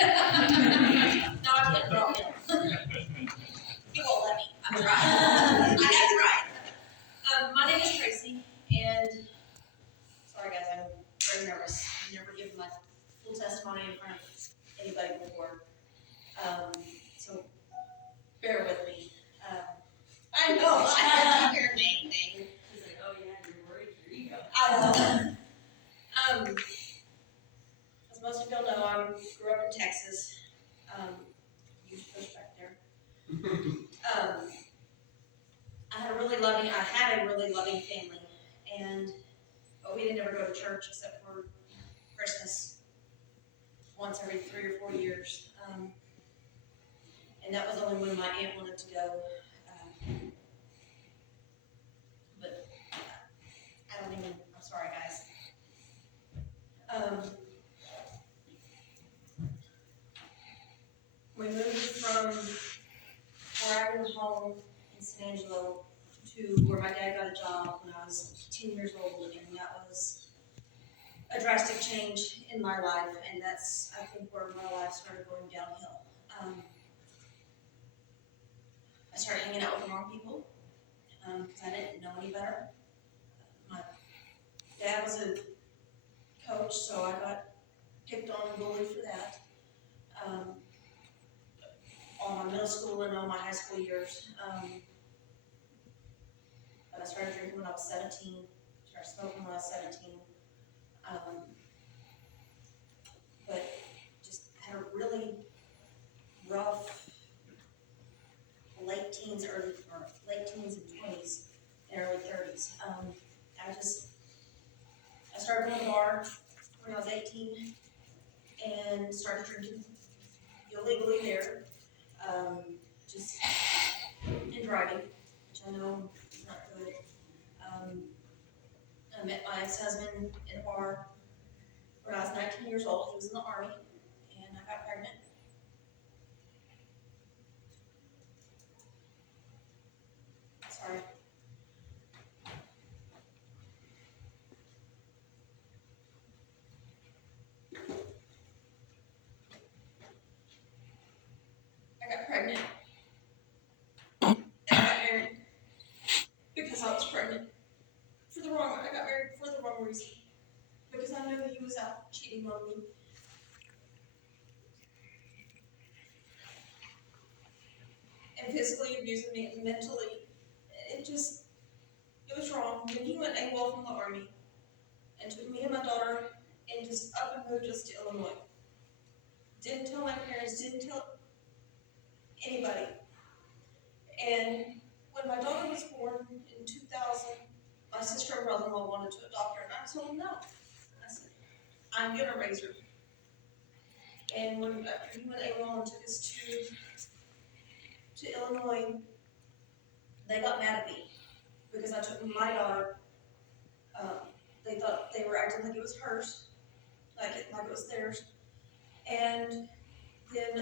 No, I couldn't draw him. He won't let me. I'm trying. I have tried. My name is Tracy, and sorry guys, I'm very nervous. I've never given my full testimony in front of anybody before. So bear with me. I know, I have to hear anything. She's like, oh yeah, you're worried for your ego. I know. As most of y'all know, I grew up in Texas. You should push back there. I had a really loving family, but we didn't ever go to church except for Christmas once every 3 or 4 years. And that was only when my aunt wanted to go. But I'm sorry guys. We moved from where I grew home in San Angelo to where my dad got a job when I was 10 years old, and that was a drastic change in my life, and that's, I think, where my life started going downhill. I started hanging out with the wrong people because I didn't know any better. My dad was a coach, so I got picked on and bullied for that. All my middle school and all my high school years. But I started drinking when I was 17, started smoking when I was 17. But just had a really rough late teens and 20s and early 30s. I started going to the bar when I was 18 and started drinking illegally there. And driving, which I know is not good. I met my ex-husband in a bar when I was 19 years old. He was in the Army, and I got pregnant. Sorry. I got pregnant. And I got married because I was pregnant. I got married for the wrong reason. Because I knew he was out cheating on me. And physically abusing me and mentally. It was wrong. When he went AWOL from the Army and took me and my daughter and just up and moved us to Illinois. Didn't tell my parents, didn't tell anybody. And when my daughter was born in 2000, my sister and brother-in-law wanted to adopt her, and I told them no. I said, I'm going to raise her. And after he went AWOL and took us to Illinois, they got mad at me because I took my daughter. They thought they were acting like it was hers, like it was theirs. And then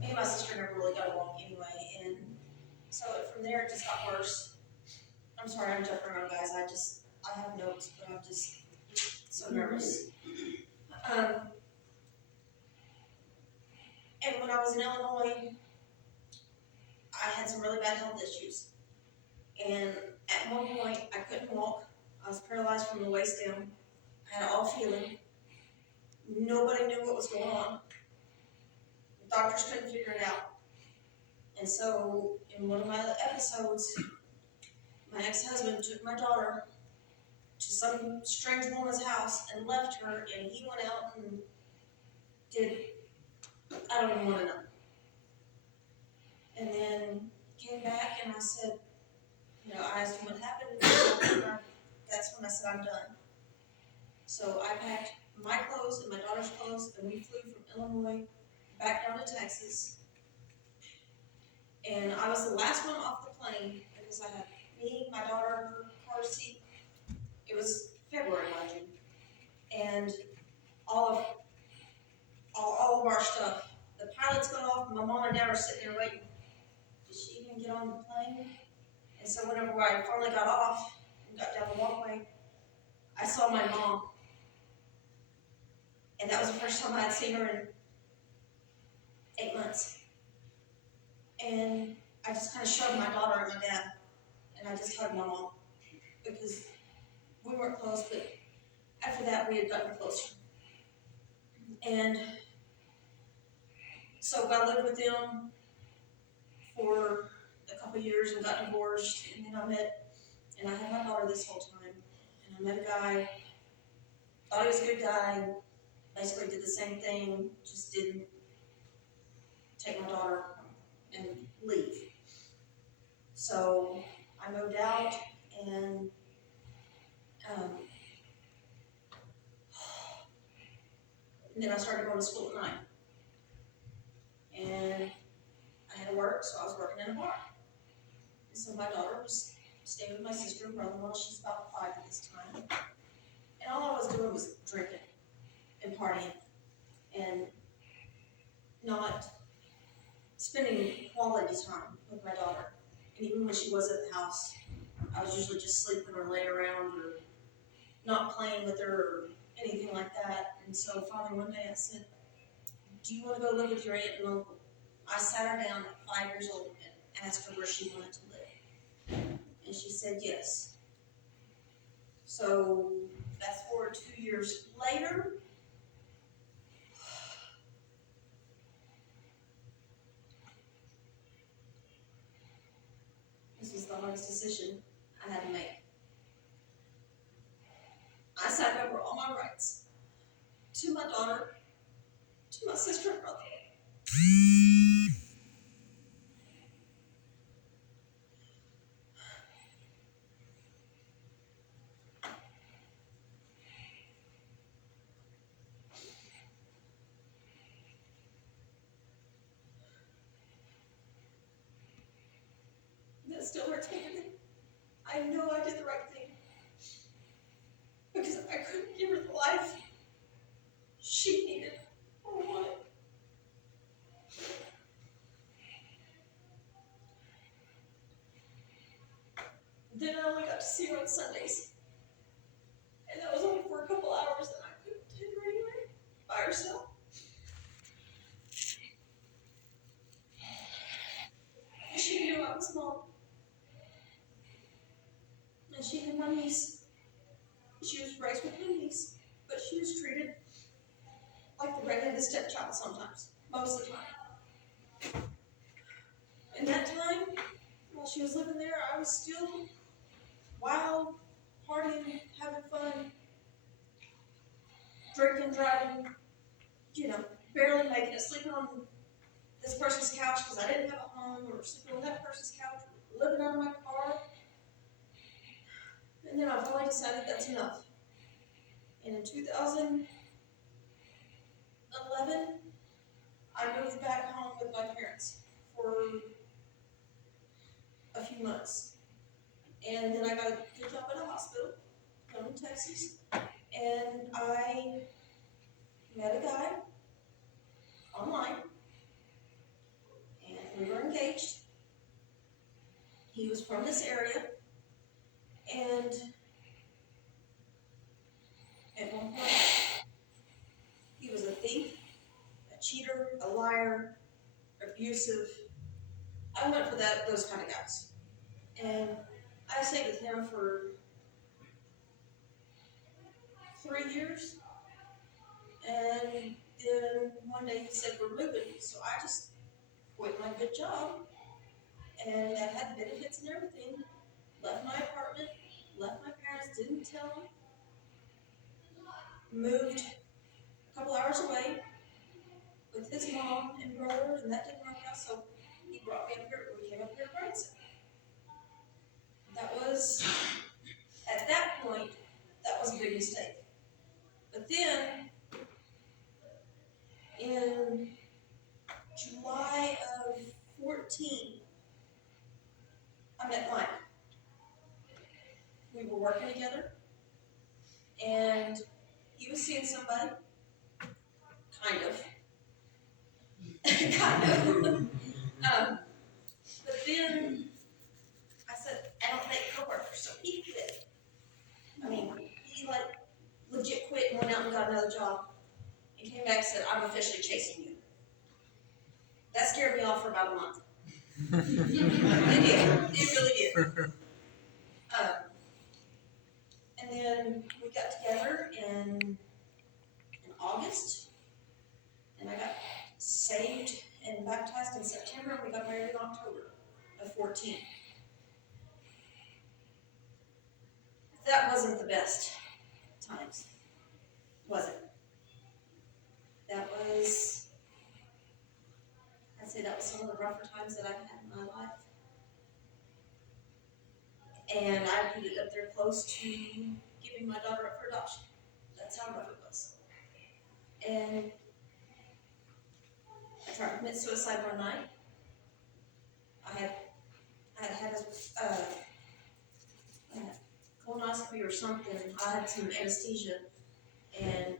me and my sister never really got along anyway. And so from there, it just got worse. I'm sorry, I'm jumping around, guys. I have notes, but I'm just so nervous. And when I was in Illinois, I had some really bad health issues. And at one point, I couldn't walk. I was paralyzed from the waist down. I had all feeling. Nobody knew what was going on. The doctors couldn't figure it out. And so, in one of my episodes, my ex-husband took my daughter to some strange woman's house and left her, and he went out and did, I don't even want to know. And then came back and I said, I asked him what happened, and that's when I said, I'm done. So I packed my clothes and my daughter's clothes, and we flew from Illinois back down to Texas. And I was the last one off the plane because I had me, my daughter, her car seat. It was February, mind you. And all of our stuff. The pilots got off, and my mom and dad are sitting there waiting. Did she even get on the plane? And so whenever I finally got off and got down the walkway, I saw my mom. first time I had seen her in 8 months. And I just kind of shoved my daughter and my dad, and I just hugged my mom, because we weren't close, but after that we had gotten closer. And so I lived with them for a couple years and got divorced, and then I had my daughter this whole time, and I met a guy, thought he was a good guy, basically did the same thing, just didn't take my daughter and leave. So I moved out, and then I started going to school at night. And I had to work, so I was working in a bar. And so my daughter was staying with my sister and brother-in-law. She's about 5 at this time. And all I was doing was drinking and partying and not spending quality time with my daughter. And even when she was at the house, I was usually just sleeping or laying around or not playing with her or anything like that. And so finally one day I said, do you want to go live with your aunt and uncle? I sat her down at 5 years old and asked her where she wanted to live. And she said yes. So fast forward 2 years later, this was the hardest decision I had to make. I sat over all my rights to my daughter, to my sister and brother. That still hurts me today. I know I did the right thing, because I couldn't give her the life she needed or wanted. Then I only got to see her on Sundays, and that was only for a couple hours, and I couldn't take her anywhere by herself. She knew I was mom, and she had my niece. She was raised with my niece, but she was treated like the redheaded stepchild sometimes, most of the time. In that time, while she was living there, I was still wild, partying, having fun, drinking, driving, barely making it, sleeping on this person's couch because I didn't have a home, or sleeping on that person's couch, or living out of my car. And then I finally decided that's enough. And in 2011, I moved back home with my parents for a few months. And then I got a good job at a hospital down in Texas. And I met a guy online, and we were engaged. He was from this area, and at one point, he was a thief, a cheater, a liar, abusive. I went for those kind of guys. And I stayed with him for 3 years. And then one day he said, we're moving. So I just quit my good job, and that had benefits and everything. Left my apartment, left my parents, didn't tell them. Moved a couple hours away with his mom and brother, and that didn't work out, so he brought me up here. We came up here to Branson. That was, at that point, that was a big mistake. But then, in July of 14, I met Mike. We were working together, and he was seeing somebody, kind of. But then I said, I don't take coworkers, so he quit. I mean, he legit quit and went out and got another job. and came back and said, I'm officially chasing you. That scared me off for about a month. It did. It really did. And then we got together in August, and I got saved and baptized in September, and we got married in October of 14. That wasn't the best times, was it? That was, I'd say that was some of the rougher times that I've had in my life. And I put it up there close to giving my daughter up for adoption. That's how rough it was. And I tried to commit suicide one night. I had a colonoscopy or something. I had some anesthesia, and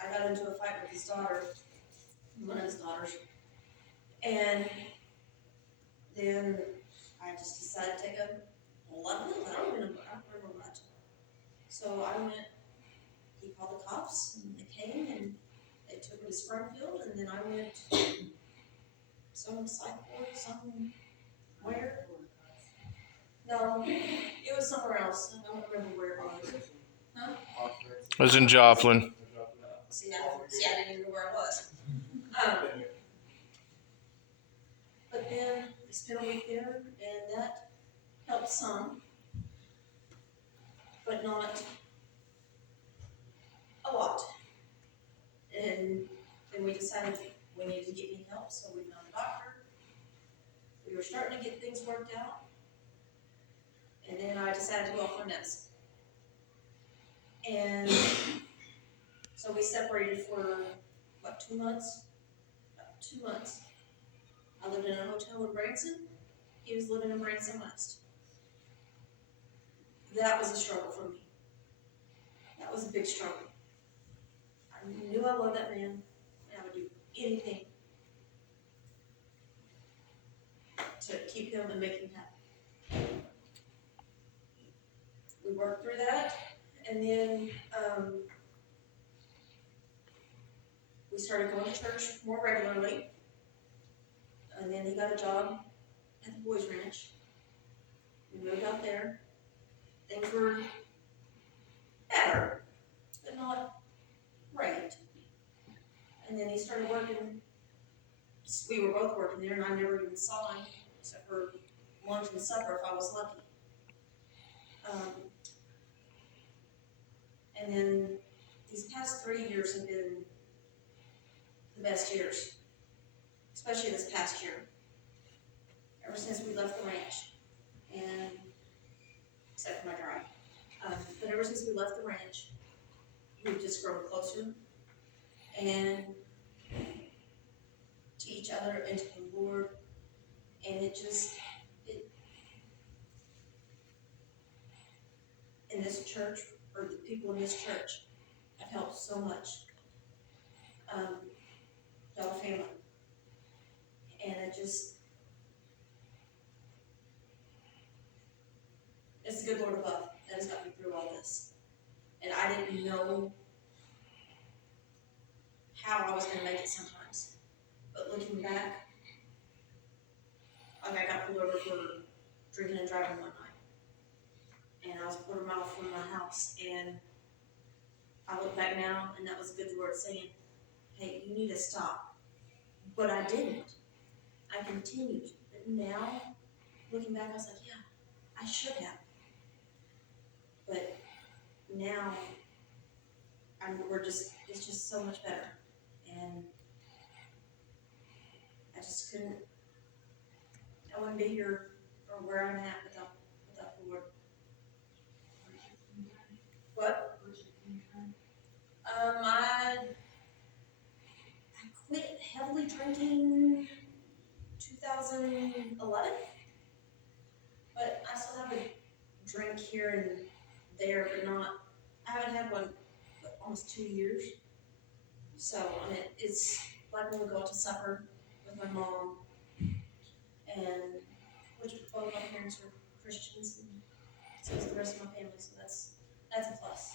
I got into a fight with his daughter, one of his daughters, and then I just decided to take a love pill. I don't remember much. So I went. He called the cops, and they came, and they took me to Springfield, and then I went some psych ward somewhere. No, it was somewhere else. I don't remember where it was. Huh? I was in Joplin. See, I didn't even know where I was. But then I spent a week there, and that helped some, but not a lot. And then we decided we needed to get me help, so we found a doctor. We were starting to get things worked out, and then I decided to go off on medicine. And so we separated for, 2 months? About 2 months. I lived in a hotel in Branson. He was living in Branson West. That was a struggle for me. That was a big struggle. I knew I loved that man, and I would do anything to keep him and make him happy. We worked through that, and then we started going to church more regularly. And then he got a job at the Boys Ranch. We moved out there. Things were better, but not great. And then he started working. We were both working there, and I never even saw him except for lunch and supper if I was lucky. And then these past 3 years have been the best years, especially this past year. Ever since we left the ranch, and except for my drive. But ever since we left the ranch, we've just grown closer and to each other and to the Lord. And in this church, or the people in this church, have helped so much. Y'all family. And it's the good Lord above that has got me through all this. And I didn't know how I was going to make it sometimes. But looking back, like I got pulled over for drinking and driving one night. And I was a quarter mile from my house. And I look back now, and that was a good Lord saying, hey, you need to stop. But I didn't. I continued. But now, looking back, I was like, yeah, I should have. But now, it's just so much better. And I just I wouldn't be here or where I'm at without the Lord. What? I quit heavily drinking 2011, but I still have a drink here and there, but I haven't had one for almost 2 years. So, it's like when we go out to supper with my mom, and which both my parents are Christians, and so is the rest of my family, so that's a plus.